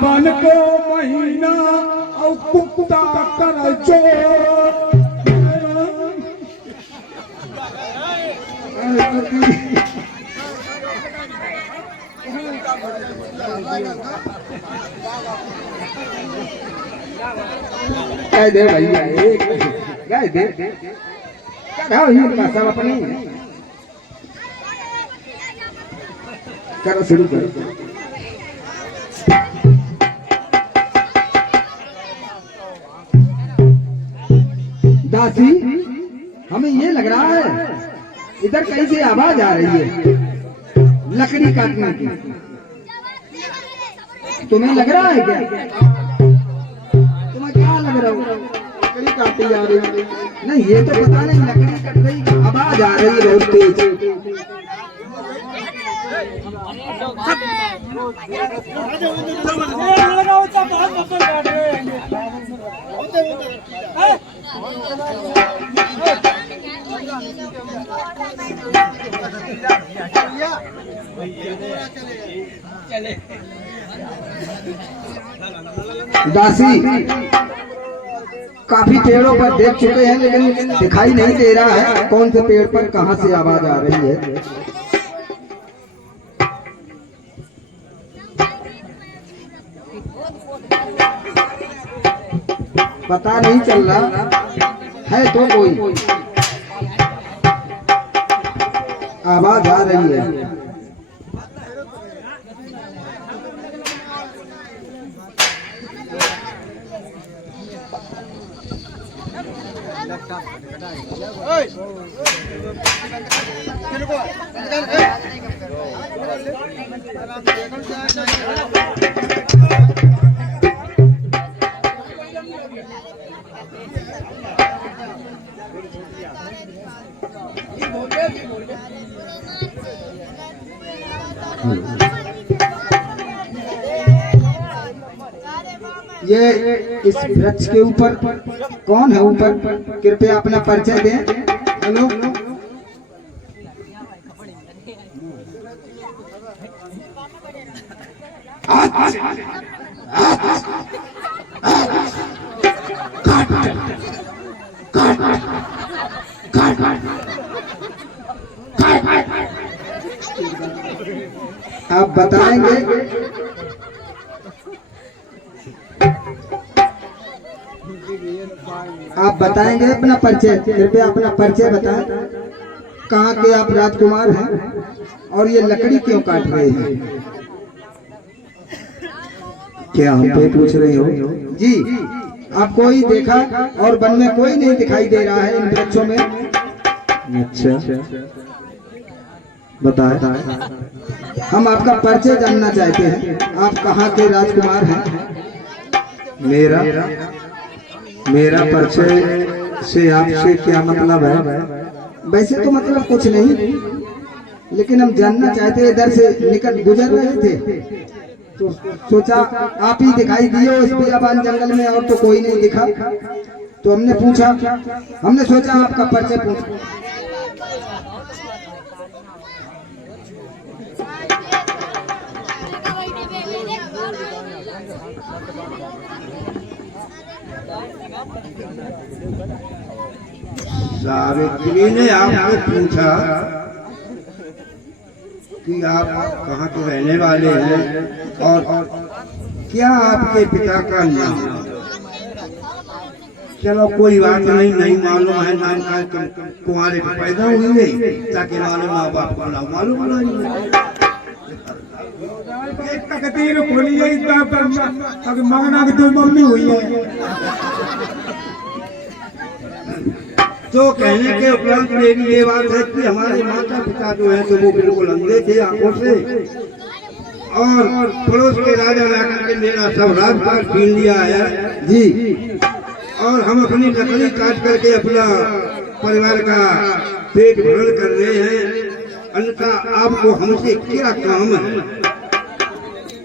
सावन को महीना और कुत्ता कर चोर। कह दे भैया एक कह दे करो ही सब अपनी करो शुरू करो। दासी हमें ये लग रहा है इधर कहीं से आवाज आ रही है लकड़ी काटने की। तुम्हें लग रहा है क्या? तुम्हें क्या लग रहा है? लकड़ी काटी जा रही है? नहीं ये तो पता नहीं लकड़ी कट रही आवाज आ रही है बहुत तेज। दासी काफी पेड़ों पर देख चुके हैं लेकिन दिखाई नहीं दे रहा है कौन से पेड़ पर कहां से आवाज आ रही है। पता नहीं चल रहा है तो कोई आवाज आ रही है। ये इस वृक्ष के ऊपर कौन है? ऊपर कृपया अपना परिचय दें। हेलो आप बताएंगे? आप बताएंगे अपना परिचय? कृपया अपना परिचय बताएं। कहाँ के आप राजकुमार हैं और ये लकड़ी क्यों काट रहे हैं? क्या हम पे पूछ रहे हो? जी आपको ही देखा और वन में कोई नहीं दिखाई दे रहा है इन वृक्षों में। अच्छा बताएं। हम आपका परिचय जानना चाहते हैं। आप कहाँ के राजकुमार हैं? मेरा परिचय से आपसे क्या मतलब है? वैसे तो मतलब कुछ नहीं लेकिन हम जानना चाहते हैं। इधर से निकल गुजर रहे थे तो सोचा आप ही दिखाई दिए इस बियाबान जंगल में और तो कोई नहीं दिखा तो हमने पूछा। हमने सोचा आपका परिचय पूछा। सावित्री ने आपसे पूछा कि आप कहाँ के रहने वाले हैं और क्या आपके पिता का नाम? चलो कोई बात नहीं मालूम है नाम का कुंवारे को पैदा हुई है ताकि मालूम माँ बाप का नाम मालूम तकदीर खोली है मंगना की तो मम्मी हुई है। तो कहने के उपरांत मेरी ये बात है कि हमारे माता पिता जो है तो वो बिल्कुल अंधे थे आंखों से और पड़ोस के राजा लाकर के मेरा सब राजपाट छीन लिया है जी। और हम अपनी लकड़ी काट करके अपना परिवार का पेट भरण कर रहे हैं। अन्यथा आपको हमसे क्या काम है?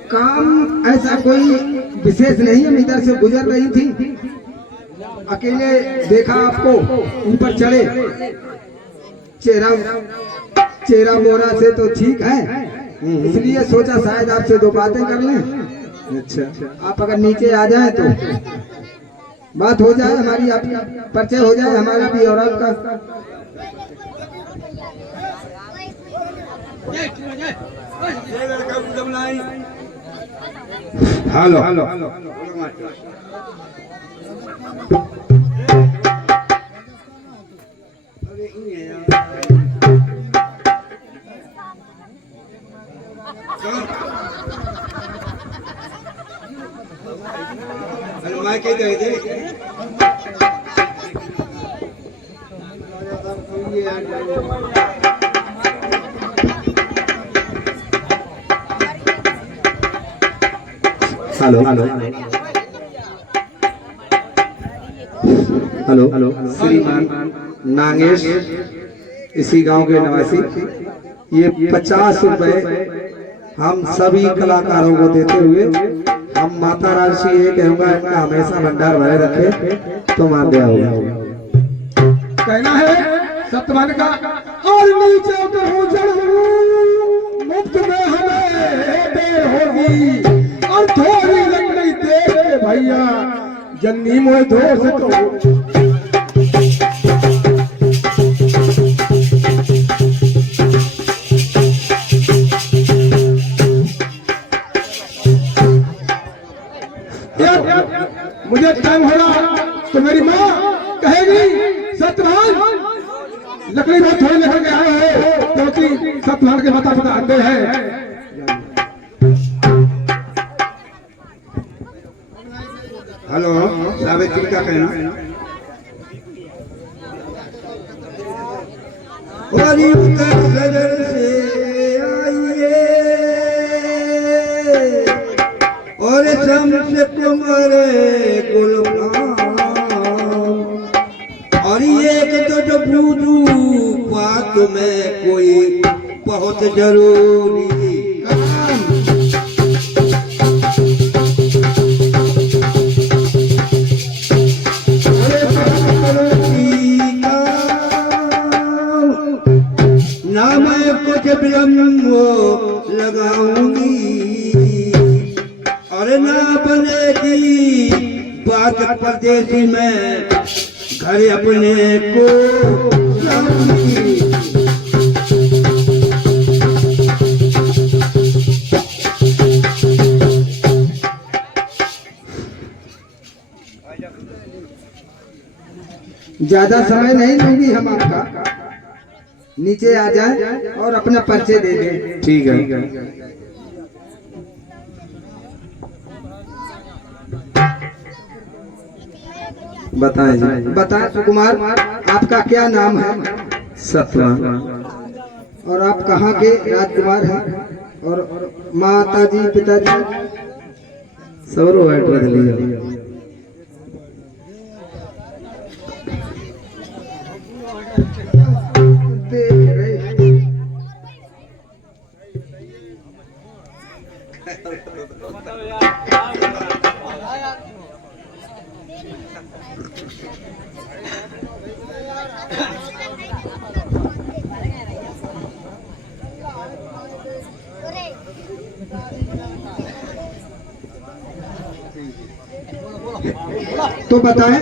काम ऐसा कोई विशेष नहीं। हम इधर से गुजर रही थी अकेले देखा आपको ऊपर चढ़े। चेहरा मोरा से तो ठीक है इसलिए सोचा शायद आपसे दो बातें कर लें। अच्छा, आप अगर नीचे आ जाए तो बात हो जाए, हमारी आपका परिचय हो जाए, हमारा भी और आपका। हेलो मैं कह गए थे हेलो हेलो हेलो हेलो, श्रीमान नागेश, इसी गांव के निवासी। ये 50 रुपए हम सभी कलाकारों को देते हुए हम माता रानी से ये कहूँगा, इनका हमेशा भंडार भरे रखे तो मान दिया होगा। कहना है सत्यवान का, और नीचे तो जरूर मुफ्त में हमें देर होगी, और थोड़ी लकड़ी दे भैया जन्नी मोए धो से तो। मुझे टाइम हो रहा तो मेरी माँ कहेगी सत्यवान लकड़ी बहुत थोड़ी लेकर के आए हो, क्योंकि सत्यवान के माता पिता अंधे हैं। हेलो सावित्री का कहना और उत्तर सदर से आइए और शम्स कुमार गुलफाम और एक तो बूझू बात में कोई बहुत जरूरी काम। ना मैं कुछ विलम्ब लगाऊंगी और ना बनेगी बात परदेसी में घर अपने को लाऊंगी। ज्यादा समय नहीं लूंगी हम आपका, नीचे आ जाए और अपना परिचय दे दें। ठीक है। बताएं जी। बताएं सुकुमार, आपका क्या नाम है? सत्यवान। और आप कहाँ के राजकुमार हैं? और माता जी पिताजी सबरो एड्रेस लिया। तो बताएं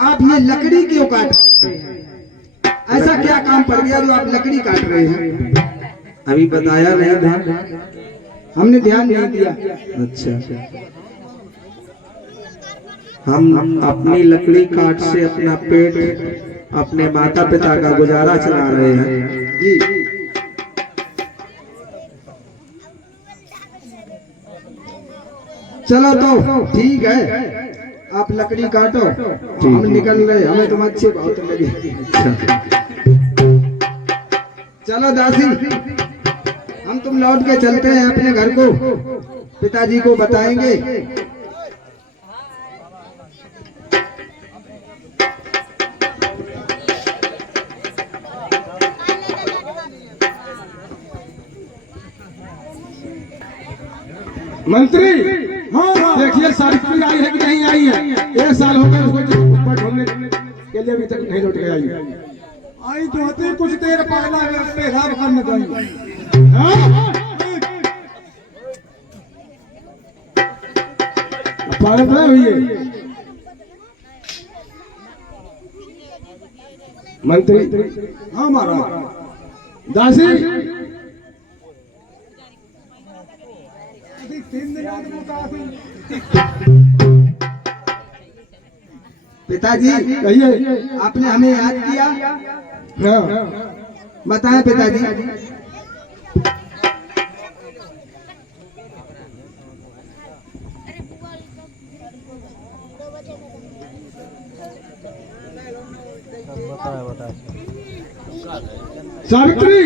आप ये लकड़ी क्यों काट रहे हैं? ऐसा क्या काम पड़ गया जो आप लकड़ी काट रहे हैं? अभी बताया नहीं था, हमने ध्यान नहीं दिया। अच्छा, हम अपनी लकड़ी काट से अपना पेट, अपने माता पिता का गुजारा चला रहे हैं जी। चलो तो ठीक है, आप लकड़ी काटो, हम निकल रहे, हमें तुम अच्छे बहुत लगे। चलो दासी, हम तुम लौट के चलते हैं अपने घर को, पिताजी को बताएंगे। मंत्री, देखिए सावित्री आई है कि नहीं आई है? 1 साल हो गया उसको ऊपर ढूंढने के लिए, अभी तक नहीं लौट के आई। आई तो होती कुछ देर पहला पेशाब करने गई। पागल तो नहीं हुई है मंत्री। हाँ महाराज। दासी 3 दिन बाद मुताबिक पिताजी कहिए। आपने हमें याद किया, हाँ बताएं पिताजी। सावित्री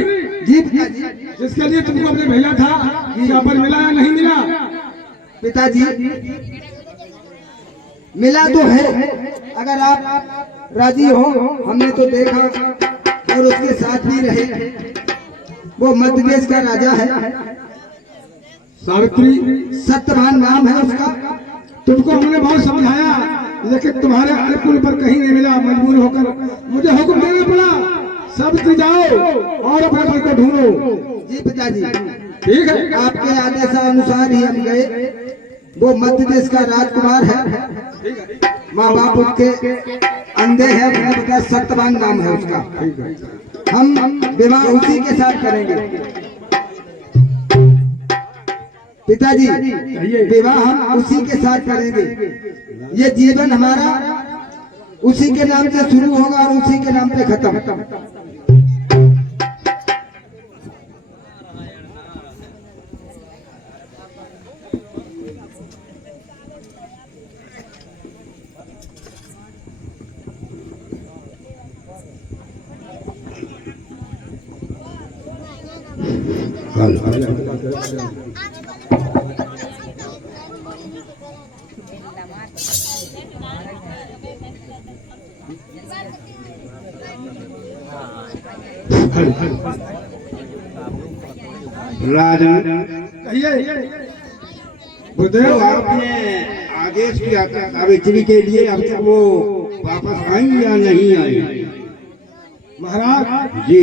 जी पिताजी। जिसके लिए तुमको हमने भेजा था क्या पर मिला या नहीं मिला? पिताजी मिला तो है, अगर आप राजी हो। हमने तो देखा और उसके साथ भी रहे। वो मध्य देश का राजा है, सावित्री सत्यवान नाम है उसका। तुमको हमने बहुत समझाया लेकिन तुम्हारे अनुकूल पर कहीं नहीं मिला। मजबूर होकर मुझे हुक्म देना पड़ा, सावित्री जाओ और अपने भाई को ढूंढो। जी पिताजी ठीक है। आपके आदेशानुसार ही हम गए। वो मध्य देश का राजकुमार है, माँ बाप उसके अंधे हैं। मैंने बताया सत्यवान नाम है उसका। हम विवाह उसी के साथ करेंगे पिताजी। विवाह हम उसी के साथ करेंगे। ये जीवन हमारा उसी के नाम से शुरू होगा और उसी के नाम पे खत्म। राजन, कहिए। तो गुरुदेव आपने आदेश किया था सावित्री के लिए, अब तक वो वापस आई या नहीं आई? महाराज जी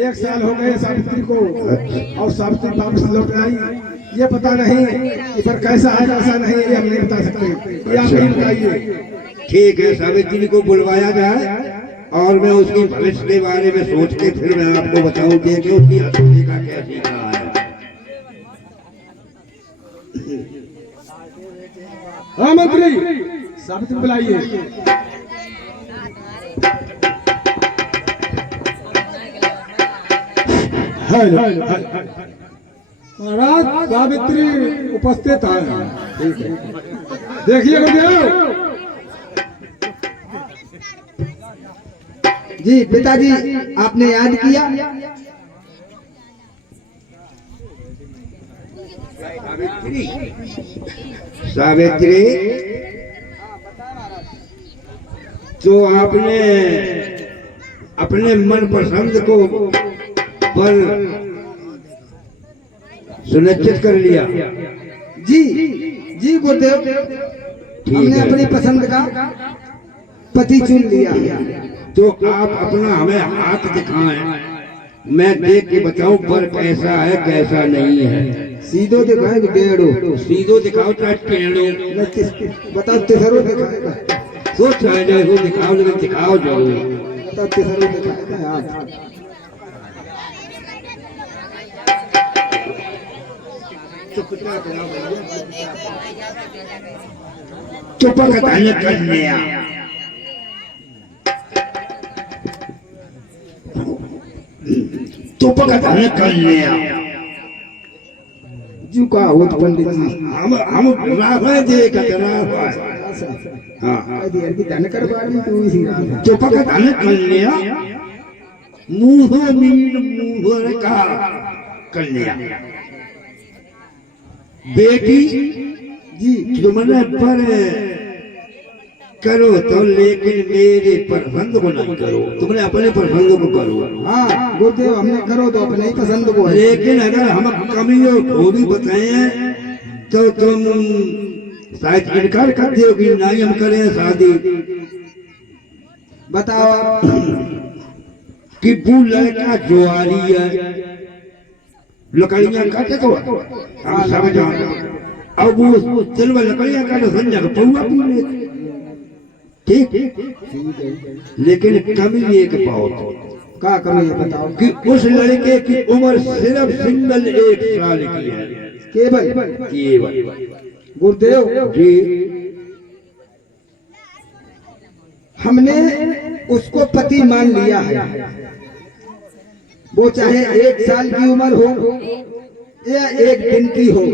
1 साल हो गए सावित्री को और सावित्री वापस लौट आई। ये पता नहीं कि पर कैसा है कैसा नहीं ये हम नहीं बता सकते। ये आप ही बताइए। ठीक है, सावित्री को बुलवाया जाए और मैं उसकी भविष्य के बारे में सोच के फिर मैं आपको बताऊं कि उसकी असली का क्या सीखा है। हाँ मंत्री सावित्री बुलाइए। महाराज सावित्री उपस्थित है। देखिए गुरुदेव। जी पिताजी आपने याद किया। सावित्री तो आपने अपने मन पसंद को पर सुनिश्चित कर लिया। जी जी गुरुदेव, हमने अपनी पसंद का पति चुन लिया। तो आप अपना हमें हाथ दिखाएं, मैं देख के बताऊं पर कैसा है कैसा नहीं है। सीधो दिखाए कि टेढ़ो? सीधो दिखाओ चाहे टेढ़ो, बताओ तिसरो दिखाएगा? तो चाहे जैसे दिखाओ लेकिन दिखाओ जरूर। बताओ तिसरो दिखाएगा? हाँ चुपक धन कन्या, चुपक धन कन्या। झुका हो तो पंडित जी। हम रावण जे कतरा हुआ। हाँ की धन कर बार में तू ही राम। चुपक धन कन्या, मुँह मीन मुँह का कन्या। बेटी जी तुमने पर करो तो लेकिन मेरे पसंद को नहीं करो, तुमने अपने पसंद को करो। हाँ गुरुदेव, हमने करो तो अपने ही पसंद को है। लेकिन अगर हम कमी और खूबी बताए तो तुम शायद इनकार कर दो कि नहीं हम करें शादी। बताओ कि वो लड़का जुआरी है, लकड़ियां काटे तो हम सब जानते। अब वो दिल में लकड़ियां काटो संजा को पौवा पीने ठीक, लेकिन कमी एक पाओ का कमी है बताओ कि उस लड़के की उम्र सिर्फ सिंगल 1 साल की है, केवल गुरुदेव जी। हमने उसको पति मान लिया है, वो चाहे 1 साल की उम्र हो या 1 दिन की हो,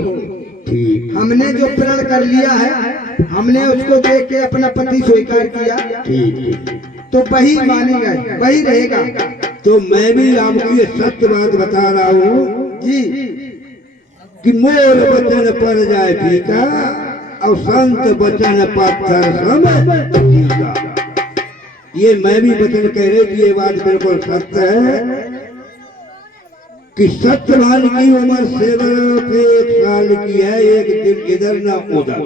ठीक, हमने जो प्रण कर लिया है, हमने उसको देख के अपना पति स्वीकार किया, ठीक, तो वही मानेगा, वही रहेगा। तो मैं भी आपको ये सत्य बात बता रहा हूँ जी कि मोर वचन पर जाए फीका और संत वचन पत्थर सम फीका। ये मैं भी वचन कह रहे कि ये बात बिल्कुल सत्य है कि सत्यवान की उम्र सिर्फ 1 साल की है, 1 दिन इधर ना उधर,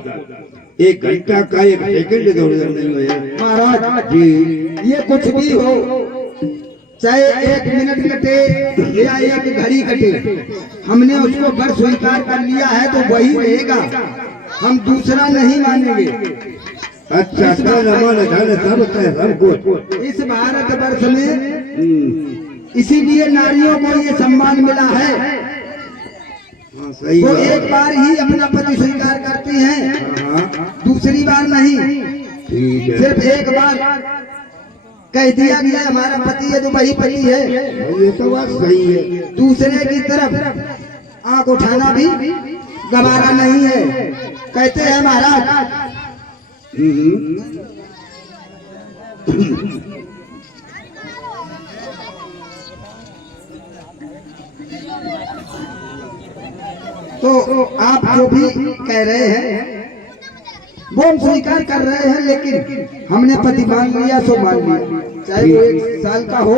1 घंटा का 1 सेकंड इधर उधर नहीं हुआ महाराज जी। ये कुछ भी हो, चाहे 1 मिनट कटे या 1 घड़ी कटे, हमने उसको वर स्वीकार कर लिया है तो वही रहेगा, हम दूसरा नहीं मानेंगे। अच्छा, सब कुछ इस भारत वर्ष में इसीलिए नारियों को ये सम्मान मिला है, हाँ, सही वो बात। एक बार ही अपना पति स्वीकार करती हैं, हाँ, दूसरी बार नहीं। ठीक है, सिर्फ एक बार कह दिया गया हमारा पति है तो वही पति है, ये तो बात सही है। दूसरे की तरफ आंख उठाना भी गवारा नहीं है। कहते हैं महाराज तो आप जो भी कह रहे हैं वो हम स्वीकार कर रहे हैं, लेकिन हमने पति मान लिया सो मान लिया, चाहे वो 1 साल का हो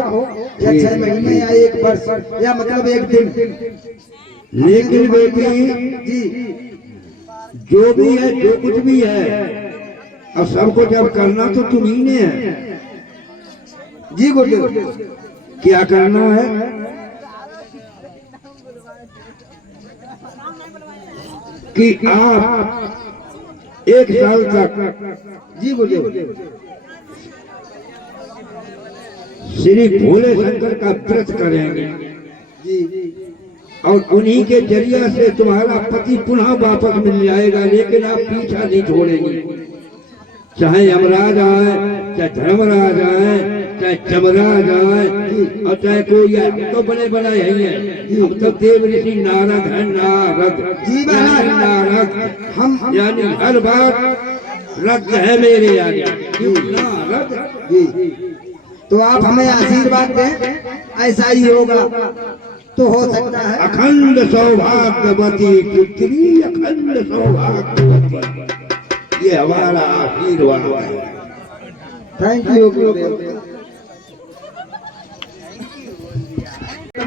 या 6 महीने या 1 वर्ष या मतलब 1 दिन। लेकिन बेटी जी जो भी है, जो कुछ भी है, अब सबको जब करना तो तुम्ही ने है। जी गुरुदेव, क्या करना है कि आप 1 साल तक जी गुरुदेव, श्री भोले शंकर का व्रत करेंगे जी और उन्हीं के जरिया से तुम्हारा पति पुनः वापस मिल जाएगा, लेकिन आप पीछा नहीं छोड़ेंगे। चाहे यमराज आए, चाहे धर्मराज आए, चाहे जमराज आए और चाहे कोई आए, तो बने बनाए हैं। हम तो देव ऋषि नारद है, नारद जी महाराज, नारद हम यानी हर बार रद्द है मेरे, यानी क्यों नारद जी। तो आप हमें आशीर्वाद दें, ऐसा ही होगा तो हो सकता है। अखंड सौभाग्यवती पुत्री, अखंड सौभाग्यवती, ये हमारा आशीर्वाद है। थैंक यू गुरुदेव।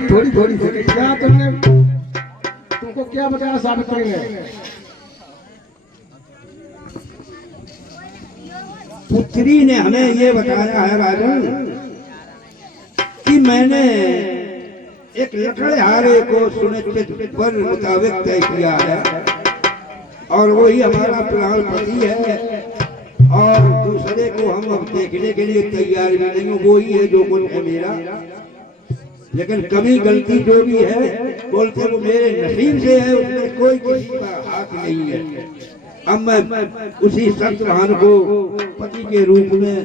थोड़ी थोड़ी सी क्या तुमको क्या बताया सावित्री ने? पुत्री ने हमें ये बताया है राजन कि मैंने एक लकड़हारे को सुनिश्चित पर मुताबिक तय किया है और वही हमारा प्राण पति है, और दूसरे को हम अब देखने के लिए तैयार भी नहीं, वही है जो कुछ है मेरा। लेकिन कमी गलती जो भी है बोलते वो मेरे नसीब से है, उसमें कोई किसी का हाथ नहीं है। अब मैं उसी सत्यवान को पति के रूप में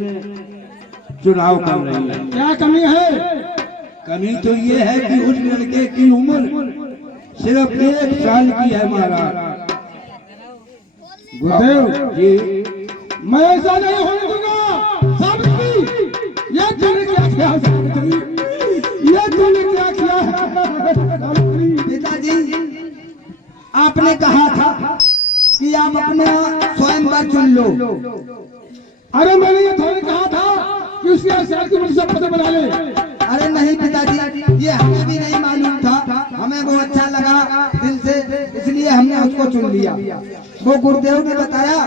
चुनाव कर रही है। क्या कमी है? कमी तो ये है कि उस लड़के की उम्र सिर्फ 1 साल की है महाराज। गुरुदेव जी मैं ऐसा नहीं होने दूंगा। सावित्री, ये तूने क्या किया? सावित्री, ये तूने क्या किया? सावित्री, पिताजी आपने कहा था कि आप अपने स्वयंवर चुन लो। अरे मैंने ये थोड़ी कहा था कि उसकी आचार की मुझसे पता बना ले। अरे नहीं पिताजी, ये हमें भी नहीं मालूम था, हमें वो अच्छा लगा दिल से, इसलिए हमने उसको चुन लिया। वो गुरुदेव ने बताया,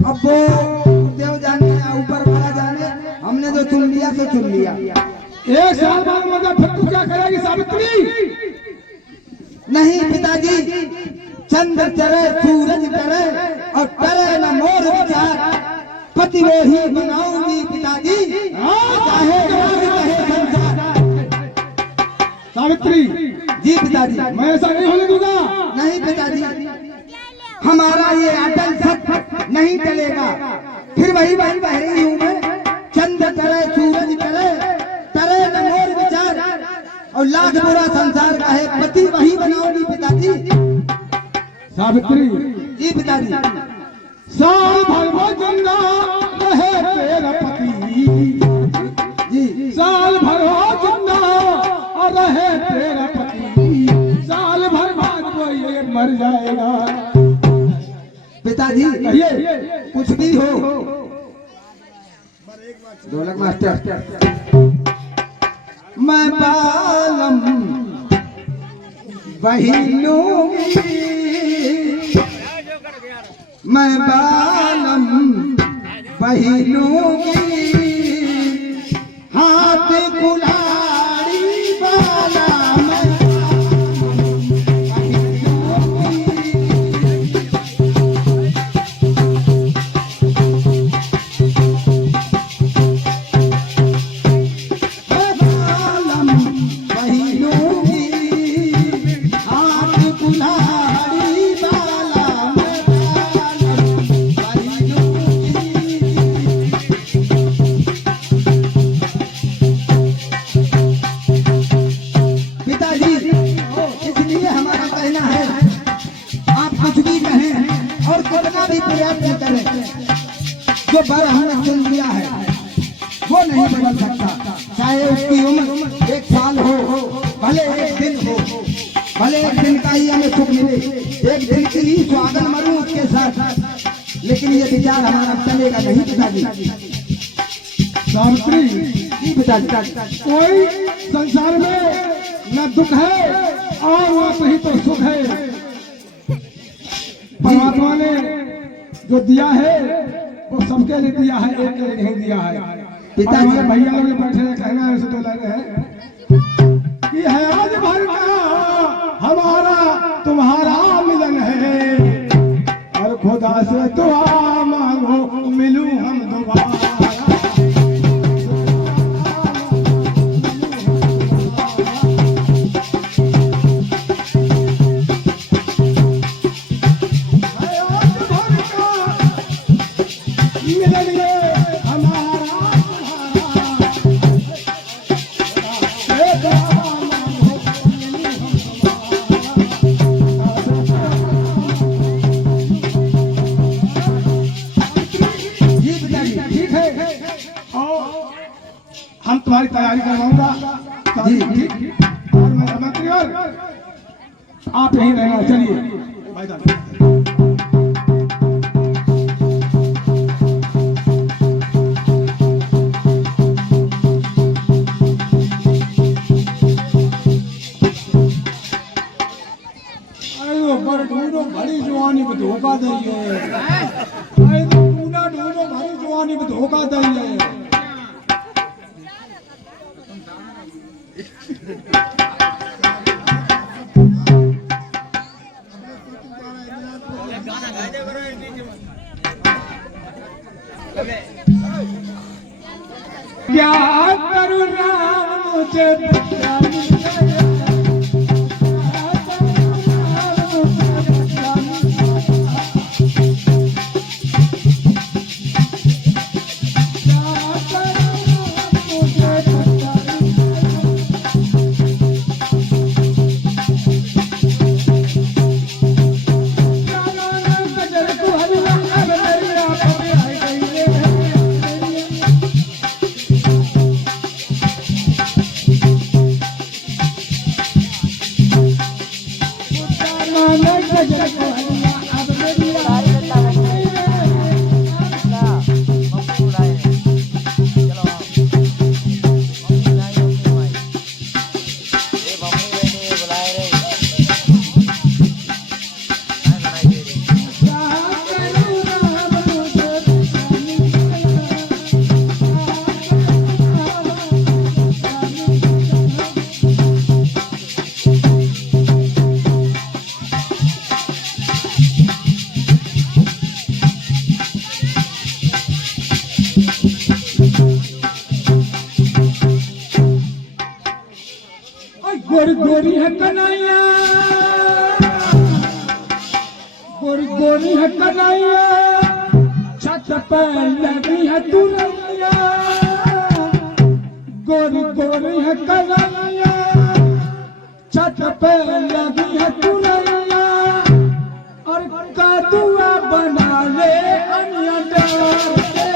अब वो गुरुदेव जाने या ऊपर वाला जाने, हमने जो चुन लिया तो चुन लिया। 1 साल बाद मजा फिर तू क्या करेगी सावित्री? नहीं पिताजी, चंद्र चरे सूरज करे और करे न मोर विचार, पति वो ही बनाऊंगी पिताजी चाहे कहे संसार। सावित्री जी पिताजी। मैं ऐसा नहीं होने दूंगा। नहीं पिताजी, हमारा ये अटल सत्य नहीं टलेगा। फिर वही बह रही हूँ मैं, चंद्र करे सूरज करे करे न मोर विचार, और लाख बुरा संसार का है पति वही बनाओगी पिताजी। सावित्री जी पिताजी। साल भर वो जिंदा रहे तेरा पति जी। साल भर वो जिंदा रहे तेरा पति, साल भर बाद वो ये मर जाएगा। पिताजी कहिए कुछ भी हो। ढोलक मास्टर। मैं बालम वही लूंगी, मैं बालम वही लूंगी, हाथ कुल्हाड़ी वाला मैं वही लूंगी। मैं बालम वही लूंगी, हाथ कुल्हाड़ी वाला मैं बालम वही लूंगी। पिताजी इसलिए हमारा कहना है, आप कुछ भी कहें और कितना भी प्रयत्न करें, जो बर हमने चुन लिया है वो नहीं बदल सकता। चाहे उसकी उम्र 1 साल हो, भले 1 दिन हो, भले 1 दिन का ही हमें सुख मिले, 1 दिन की ही स्वागन मरूं उसके साथ, लेकिन ये विचार हमारा चलेगा नहीं पिताजी। सावित्री जी पिताजी। कोई संसार में न दुख है और न कहीं तो सुख है। परमात्मा ने जो दिया है वो सबके लिए दिया है, एक के लिए नहीं दिया है। पिताजी। हमारे भैया लोग बैठे हैं, कहना ऐसे तो लगे हैं कि है आज भर का हमारा तुम्हारा मिलन है, और खुदा से दुआ मांगो मिलूं हम दोबारा। हम तुम्हारी तैयारी करवाऊंगा जी। ठीक। और मैं मंत्री और आप यहीं रहना। चलिए भाई साहब। पर ढूंढो भरी जवानी में धोखा दइए, ढूंढो भरी जवानी में धोखा दइए। क्या करूँ राम मुझे गोरी गोरी है कन्हैया, गोरी गोरी है कन्हैया, छत पे लगी है दुल्हनिया। गोरी गोरी है कन्हैया, छत पे लगी है दुल्हनिया। और कदुआ बना ले अनिया डाल के।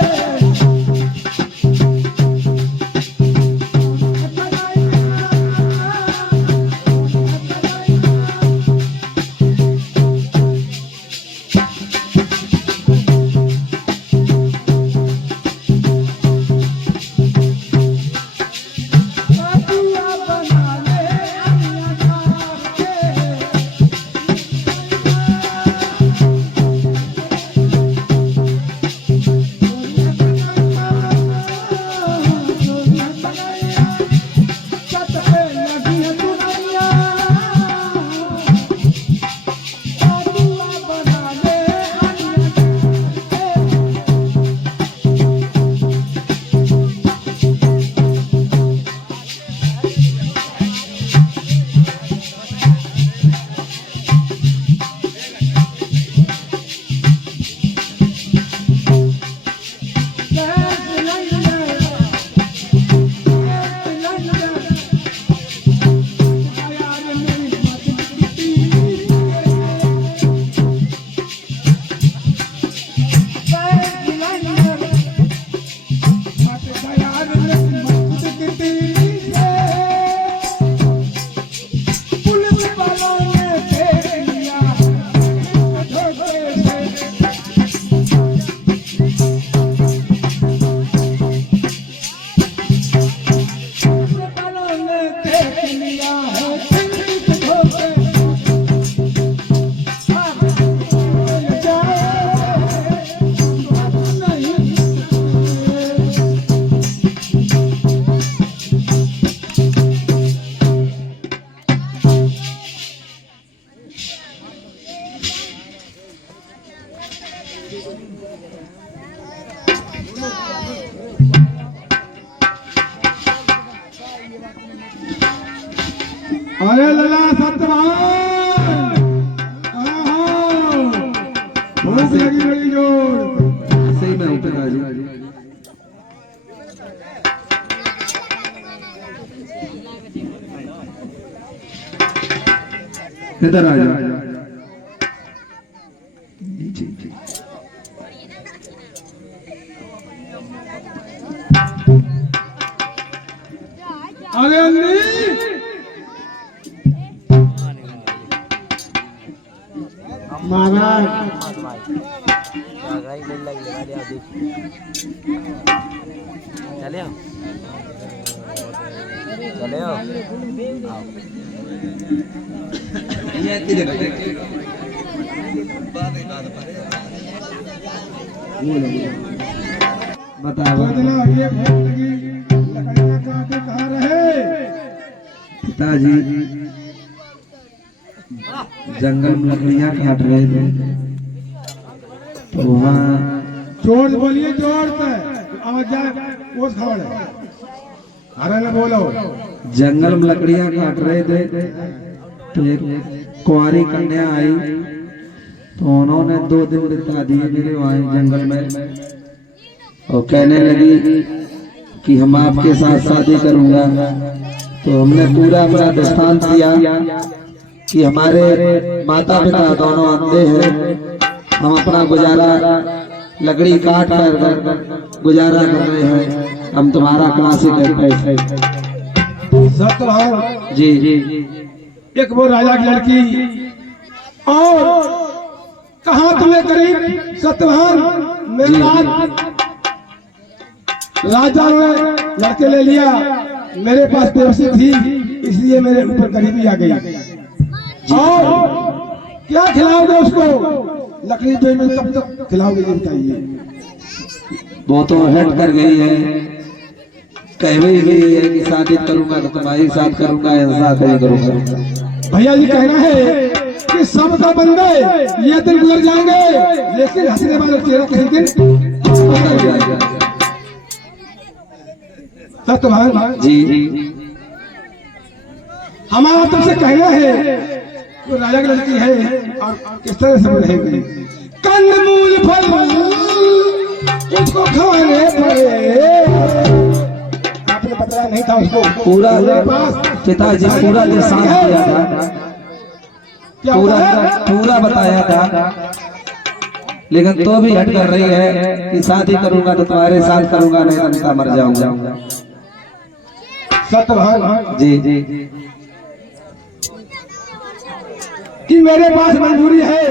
अरे लला सत्यवान, भूख लगी बड़ी जोर। सही में ऊपर आ जी। इधर आ जा। अरे अन्नी महाराज चले चले बताओ ये लकड़ियां काटे कहाँ रहे? पिताजी जंगल में लकड़ियां काट रहे थे, तो वहाँ जोर से बोलिए, जोर से आवाज जाए। कोस खबर है, अरे न बोलो। जंगल में लकड़ियां काट रहे थे, तो एक कुंवारी कन्या आई, तो उन्होंने 2 दिन बिता दिए मेरे वहाँ जंगल में, और कहने लगी कि हम आपके साथ शादी करूंगा। तो हमने पूरा अपना दृष्टांत दिया कि हमारे माता पिता दोनों अंधे हैं, हम अपना गुजारा लकड़ी काट कर गुजारा कर रहे हैं, हम तुम्हारा कहाँ से कर पैसे। सत्यवान जी जी एक वो राजा की लड़की, और कहाँ तुम्हें करीब सत्यवान मेरे साथ राजा ने लड़के ले लिया, मेरे पास पेप्सी थी इसलिए मेरे ऊपर गरीबी आ गई। और क्या खिलाओगे उसको? लकड़ी जो में कब तक खिलाओगे ये बताइए। वो तो हट कर गई है, कह भी है कि शादी करूंगा तो तुम्हारी साथ करूंगा, साथ नहीं करूंगा। भैया जी कहना है कि सबका बंदे ये दिन गुजर जाएंगे, लेकिन हंसने वाले चेहरा कहीं दिन सत्यवान जी। हमारा तुमसे कहना है वो राजा की लड़की है और किस तरह से रहेगी। कंदमूल फल उसको खाने पड़े। आपने बताया नहीं था उसको पूरा पिताजी पूरा निशान दिया था, क्या पूरा बताया? पूरा बताया था, लेकिन तो भी हट कर रही है कि शादी करूंगा तो तुम्हारे साथ करूंगा, नहीं तो मर जाऊंगा। सत्यवान जी जी कि मेरे पास मजबूरी है,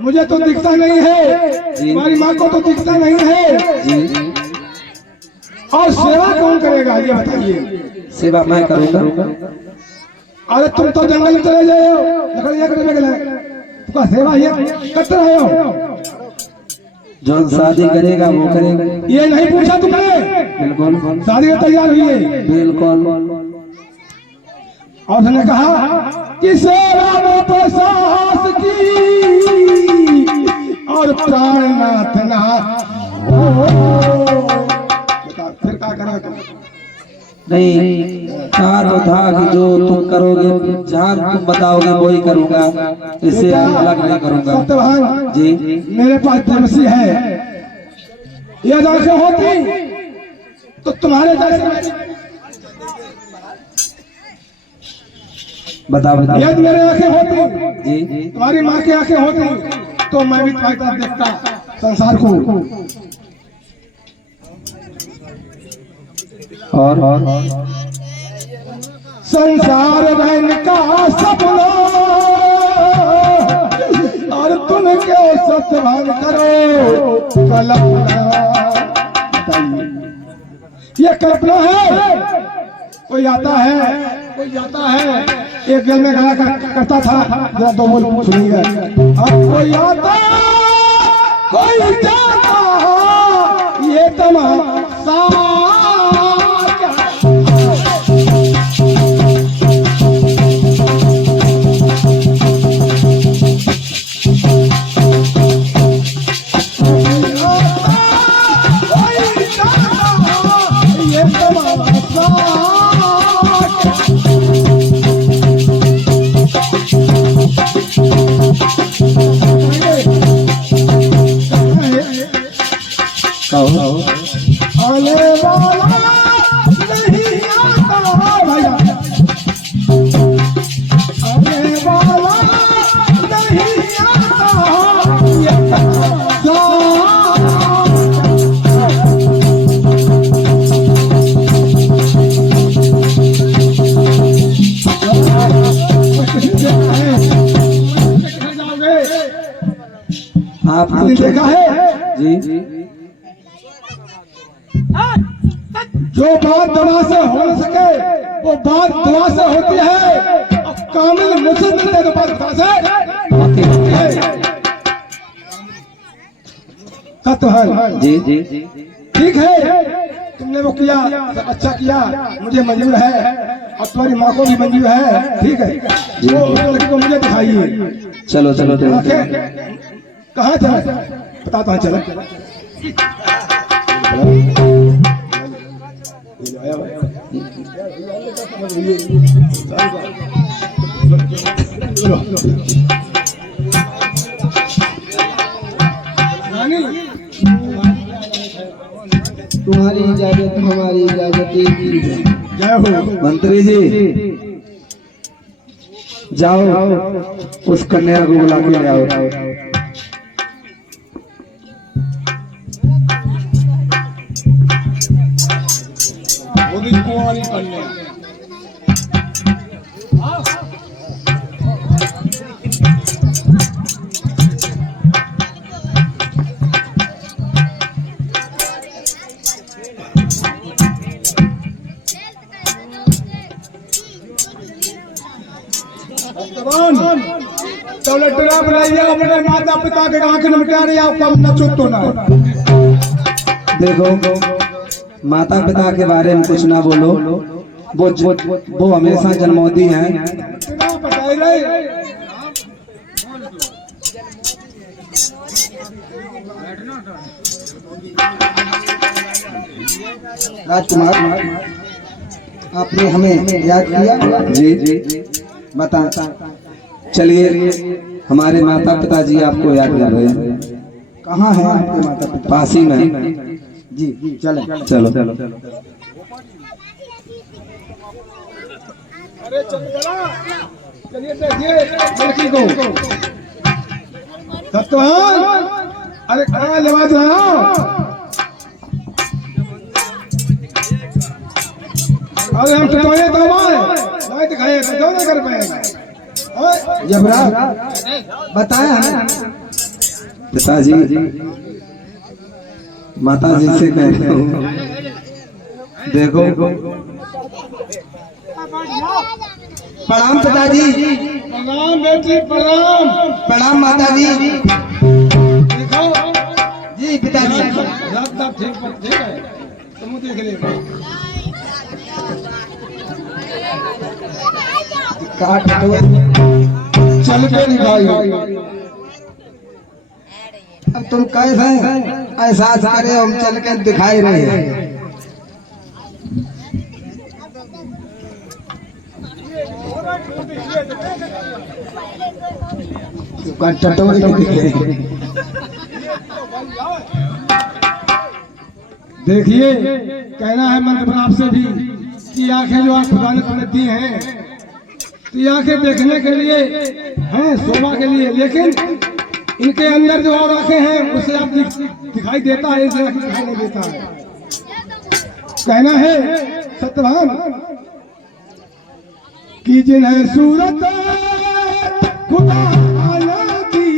मुझे तो दिखता नहीं है, जी। हमारी माँ को तो दिखता नहीं है, जी। और सेवा कौन करेगा ये बताइए। सेवा मैं करूंगा। अरे तुम तो जंगल में चले जाए हो, लकड़ियाँ कटने के लिए, तुमका सेवा ये करते रहे हो। जो शादी करेगा वो करेगा। ये नहीं पूछा तुमने, बिल्कुल शादी में तैयार हुई है। बिल्कुल। और उसने कहा कि सेवा में तो साहस की और प्राणनाथ ना हो। बता फिर क्या करेगा तुम? नहीं, कहा तो था कि जो तुम करोगे, जहाँ तुम बताओगे वही करूंगा, इससे अलग नहीं करूंगा। सत्यवान जी मेरे पास देवसी है, ये आंखें होती तो तुम्हारे जैसे, बताओ बताओ। यदि मेरे आंखें होती, जी तुम्हारी माँ की आंखें होती तो मैं भी तुम्हारी तरफ देखता संसार को। और संसार रहन का सपना और तुम के सत्यवान करो कल्पना। ये कल्पना है। कोई आता है, कोई जाता है, एक दिल में गाया करता था, जरा दो बोल सुनिए। अब कोई आता कोई जाता, ये तमाशा आने वाला नहीं आता भैया, आने वाला नहीं आता ये आपने देखा है। जी जो बात दवा से हो न सके वो बात दुआ से होती है। अब कामिल मुझसे मिलते तो बात दुआ से होती है। सत्य है। जी जी ठीक है, तुमने वो किया, सब अच्छा किया, मुझे मंजूर है और तुम्हारी माँ को भी मंजूर है। ठीक है, वो लड़की को मुझे दिखाइए। चलो चलो कहाँ चला पता तो चला। तुम्हारी इजाजत हमारी इजाजत एक ही है। जय हो। मंत्री जी जाओ उस कन्या को बुला के ले आओ। वो भी कुंवारी कन्या। टोलेटरा बनाइए अपने माता पिता के आंख नमटा रहे आपका न चुप ना। देखो माता पिता के बारे में कुछ ना बोलो, वो हमेशा जन्मोदी हैं। बताए रहे राजकुमार आपने हमें याद किया। जी जी बता। चलिए, हमारे माता पिता जी आपको याद कर रहे हैं। कहाँ है आपके माता पिता? पास ही में। जी चलें। चलो चलो। अरे चलिए देखिए लड़की को। सत्यवान, अरे कहाँ लेवा जाओ? अरे हम तो नहीं दिखाए तो ना कर पाएगा। जबराज बताया है पिताजी, माता जी से कह रहा हूँ, देखो। प्रणाम पिताजी। प्रणाम बेटी, प्रणाम। प्रणाम माता जी। देखो जी पिताजी। रास्ता ठीक है, तुम देख ले। काट दो, चल के दिखाई। अब तुम कैसे एहसास करे हम चल के दिखाई रहे हैं। चटोरी दिखे। देखिए, कहना है मंत्र आपसे भी कि आंखें जो आप खुदा ने तुम्हें दी हैं, तो ये आंखें देखने के लिए हैं, शोभा के लिए, लेकिन इनके अंदर जो और आंखें हैं उसे आप दिखाई देता है, इसे दिखाई नहीं देता है। कहना है सत्यवान कि जिन्हें सूरत खुदा ने दी,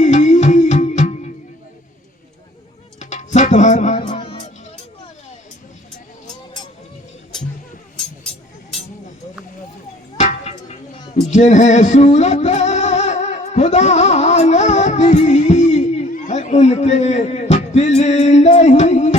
सत्यवान जिन्हें सूरत खुदा ने दी है, उनके दिल नहीं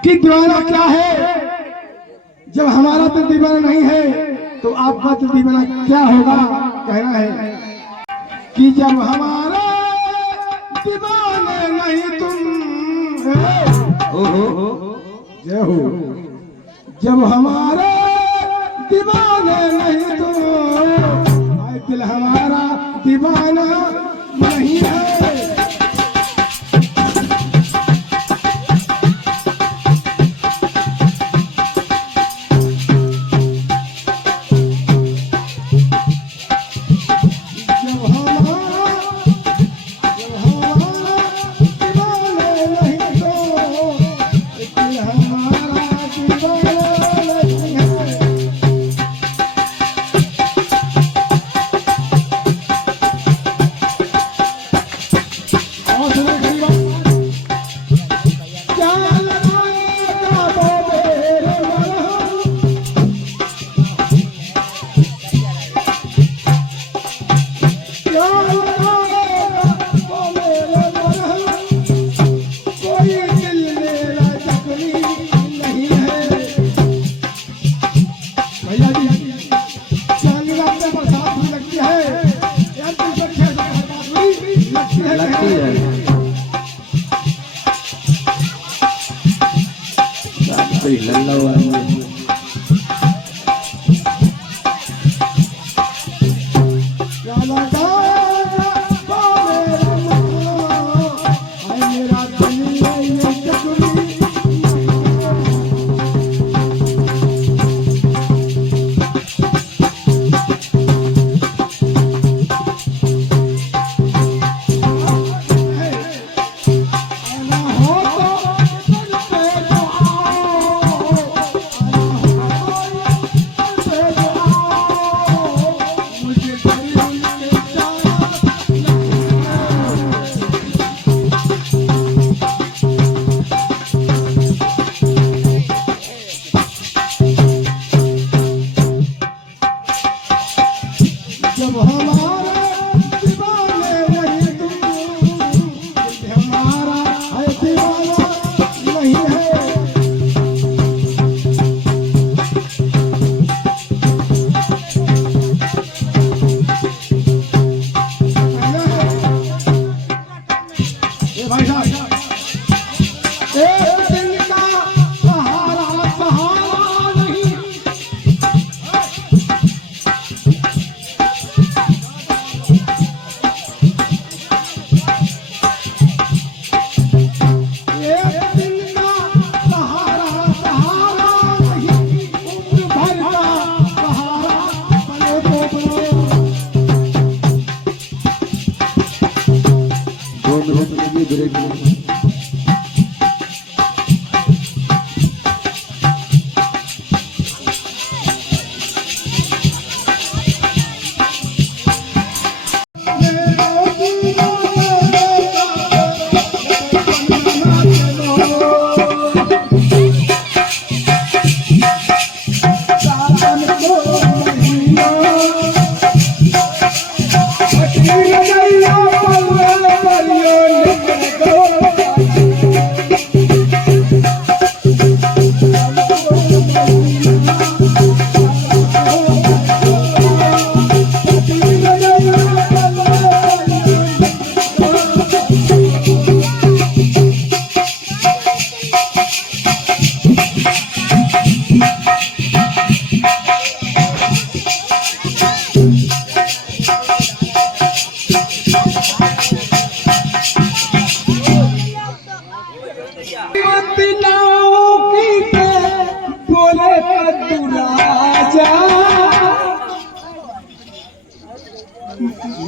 कि दीवाना क्या है। जब हमारा दिल दीवाना नहीं है तो आपका दिल दीवाना क्या होगा। कहना है कि जब हमारा दीवाने नहीं तुम, जय हो, जब हमारा दीवाने नहीं तुम, दिल हमारा दीवाना नहीं है।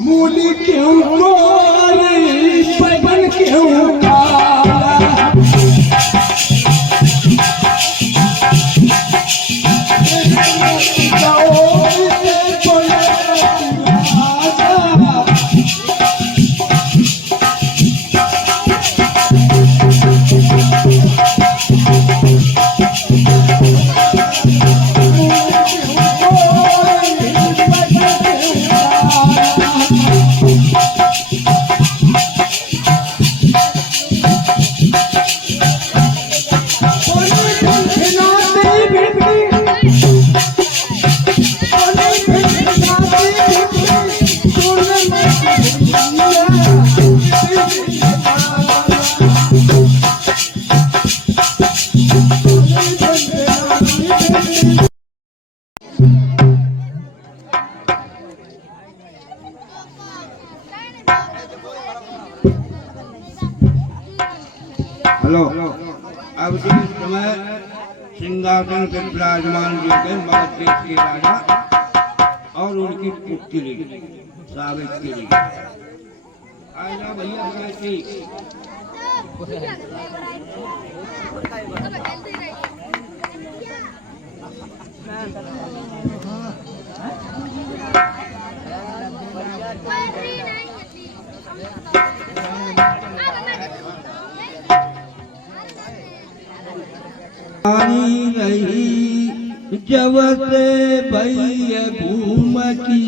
मूली क्यों गोरी पवन क्यों काला हेलो, अब जिस समय सिंहासन पे विराजमान जो थे मगध देश के राजा और उनकी पुत्री सावित्री। आइना भैया बैठी। पानी नहीं जब से भैया घूम की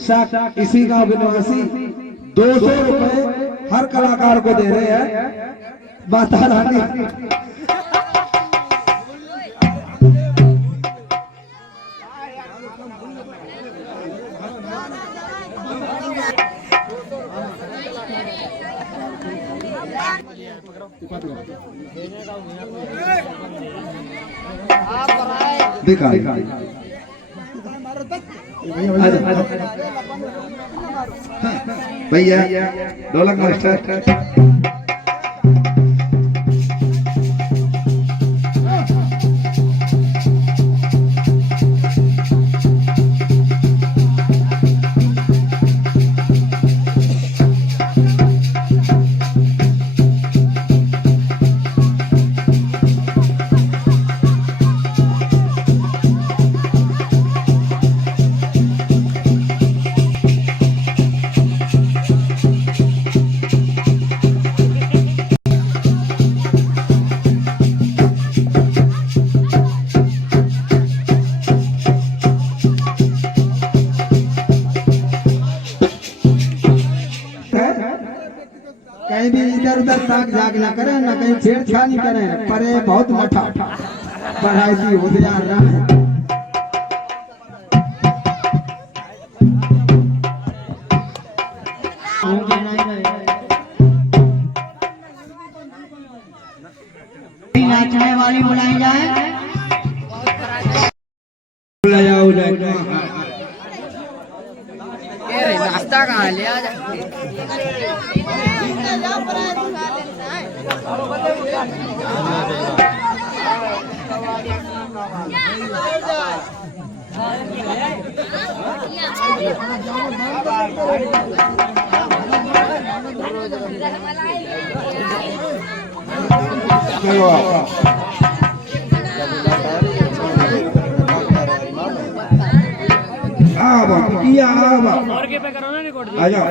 साथ इसी गांव के निवासी 200 रुपए हर कलाकार को दे रहे हैं। माता रानी देखा भैया ढोलक मास्टर कहीं भी इधर उधर ताक जाग ना करें, ना कहीं छेड़छाड़ नहीं करें, पर ये बहुत मठा पढ़ाई की हो जा रहा है। नाचने वाली बुलाई जाए, नाश्ता कहाँ ले आ आ जाओ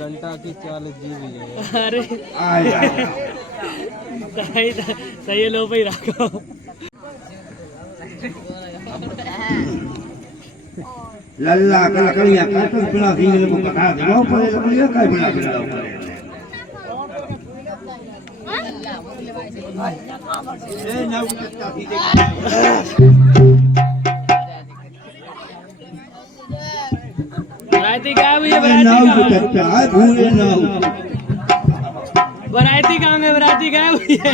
घंटा की 40 जीबी अरे सही लो पे ही रखो। लल्ला का लकड़ियां काटो बिना भींगने को बता दे वो पड़े लकड़ियां काय बना के लाओ ए ना उठता थी वैरायती क्या है भैया? ना उठता है भूले ना वैरायती कहाँ है? वैरायती क्या है भैया?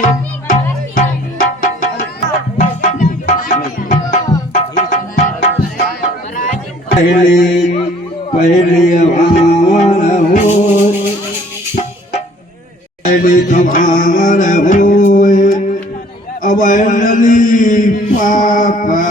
पहले हमारा हो पहले तुम्हारा हो अब नली पापा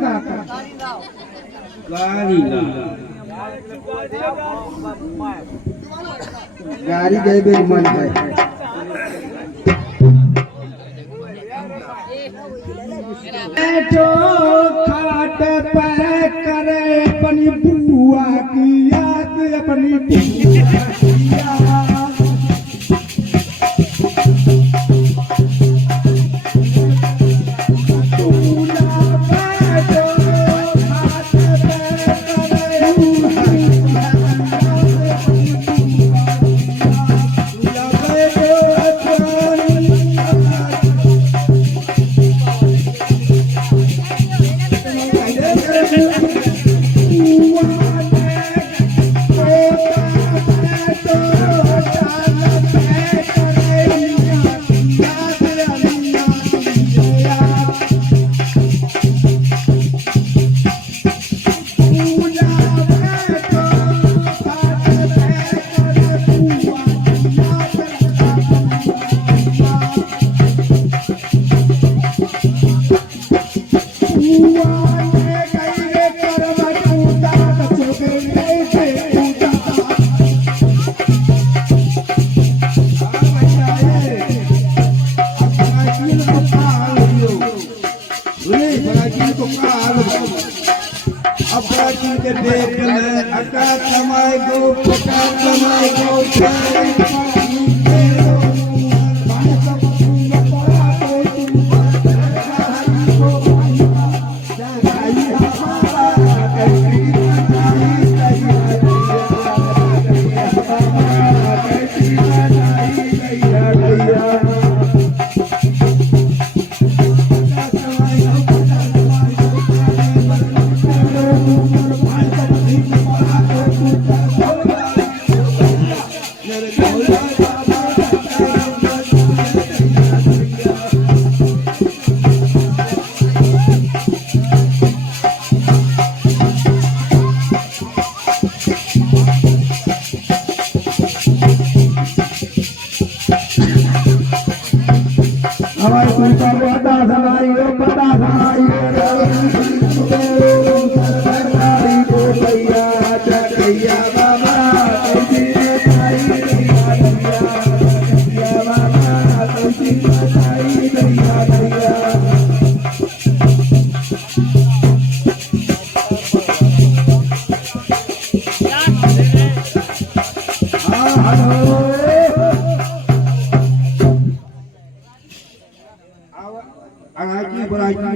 गाता गाड़ी गए बे मन है। बैठो खाट पे करे अपनी बुआ की याद, अपनी बुआ की याद।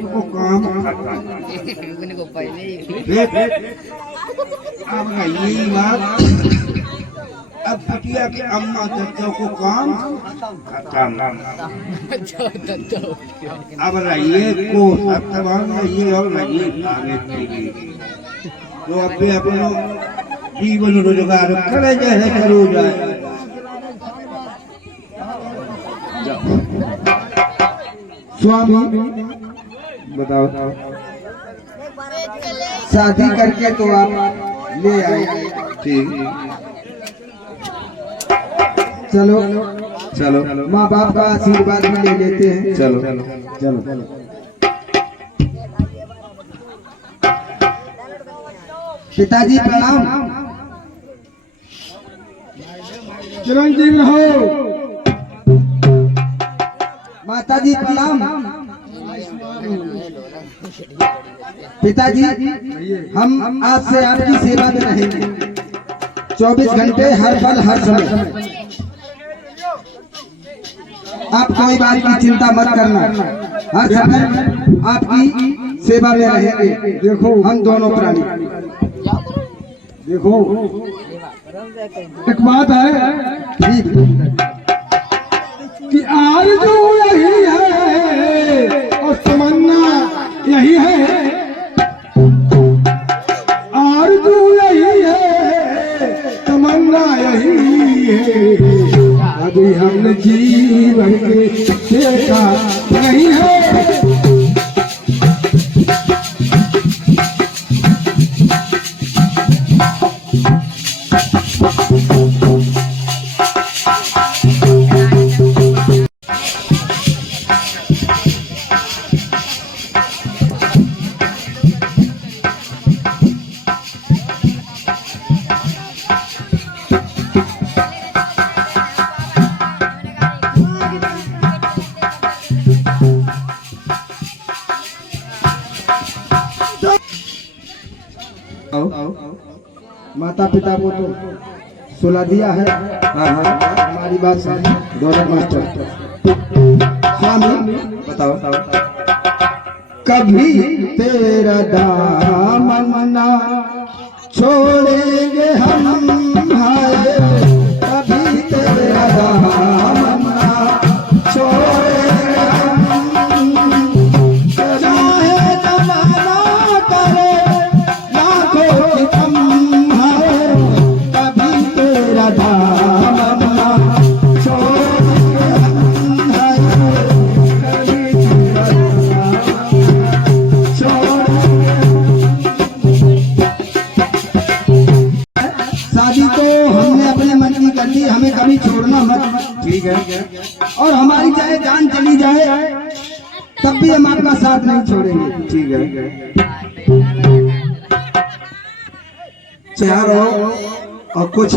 को काम को पहले अब यही बात अब बिटिया के अम्मा चाचा को काम खत्म। अब रहिए को सत्संग रहिए और रहिए खाने पीने तो अब भी अपनो जीवन रोजगार करे जाए करो जाए। स्वामी बताओ। शादी करके तो आप ले आए, ठीक, चलो चलो माँ बाप का आशीर्वाद भी ले लेते हैं। चलो चलो पिताजी प्रणाम। चिरंजीव रहो। माताजी प्रणाम। पिताजी हम आज से आपकी सेवा में रहेंगे 24 घंटे हर पल हर समय। आप कोई बात की चिंता मत करना, हर समय आपकी सेवा में रहेंगे। देखो हम दोनों प्राणी, देखो एक बात है ठीक कि आरज़ू यही है और तमन्ना यही है, आरज़ू यही है तमन्ना यही है। अभी हम जीवन के देखा नहीं है। माता पिता को तो सुला दिया है। हाँ हाँ हमारी बात समझ गौरव मास्टर। स्वामी बताओ। कभी तेरा दामन ना छोड़ेंगे हम, हाय कभी तेरा दामन ना छोड़ेंगे हम, चाहे जमाना करे लाखों की कम, हाय कभी तेरा दामन ना छोड़ेंगे हम, हाय कभी तेरा शादी तो हमने अपने मन की कर ली, हमें कभी छोड़ना मत, ठीक है। और हमारी चाहे जान चली जाए तब भी हम आपका साथ नहीं छोड़ेंगे। ठीक है। तैयार हो और कुछ